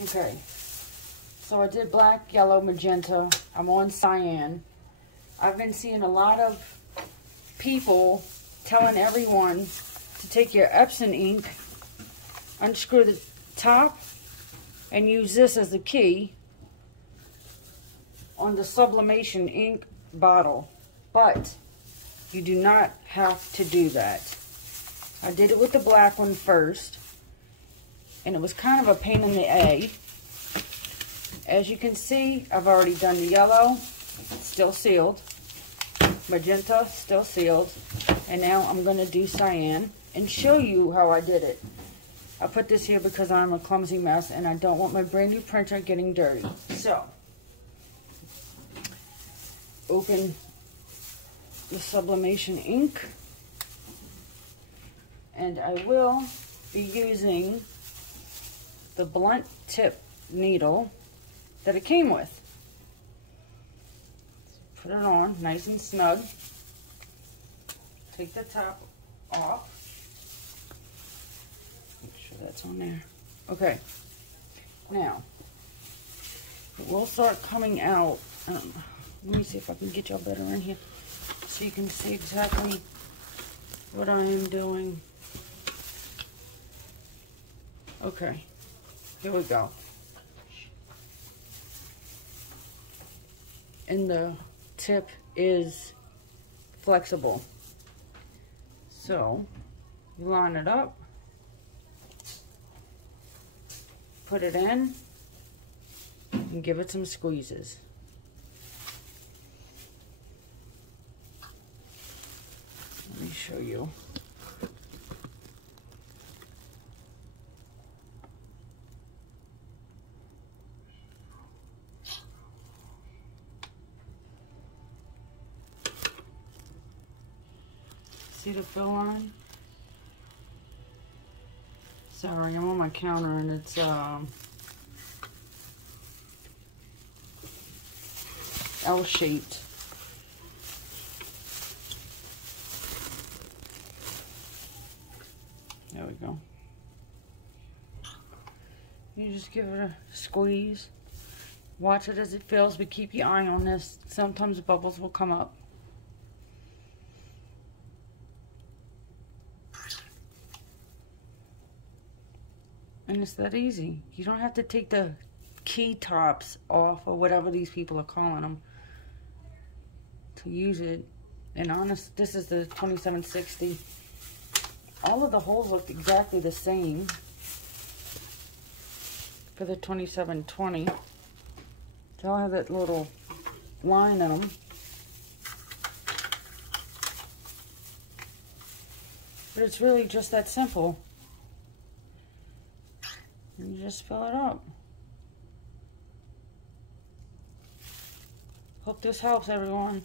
Okay, so I did black, yellow, magenta. I'm on cyan. I've been seeing a lot of people telling everyone to take your Epson ink, unscrew the top, and use this as the key on the sublimation ink bottle. But you do not have to do that. I did it with the black one first, and it was kind of a pain in the A. As you can see, I've already done the yellow, still sealed, magenta, still sealed, and now I'm going to do cyan and show you how I did it. I put this here because I'm a clumsy mess and I don't want my brand new printer getting dirty. So, open the sublimation ink, and I will be using the blunt tip needle that it came with. Put it on nice and snug. Take the top off. Make sure that's on there. Okay. Now, it will start coming out. Let me see if I can get y'all better in here so you can see exactly what I am doing. Okay. Here we go. And the tip is flexible. So, you line it up, put it in, and give it some squeezes. Let me show you. See the fill line? Sorry, I'm on my counter and it's L-shaped. There we go. You just give it a squeeze. Watch it as it fills, but keep your eye on this. Sometimes bubbles will come up. And it's that easy. You don't have to take the key tops off or whatever these people are calling them to use it. And honest, this is the 2760. All of the holes look exactly the same for the 2720. They all have that little line in them. But it's really just that simple. And you just fill it up. Hope this helps, everyone.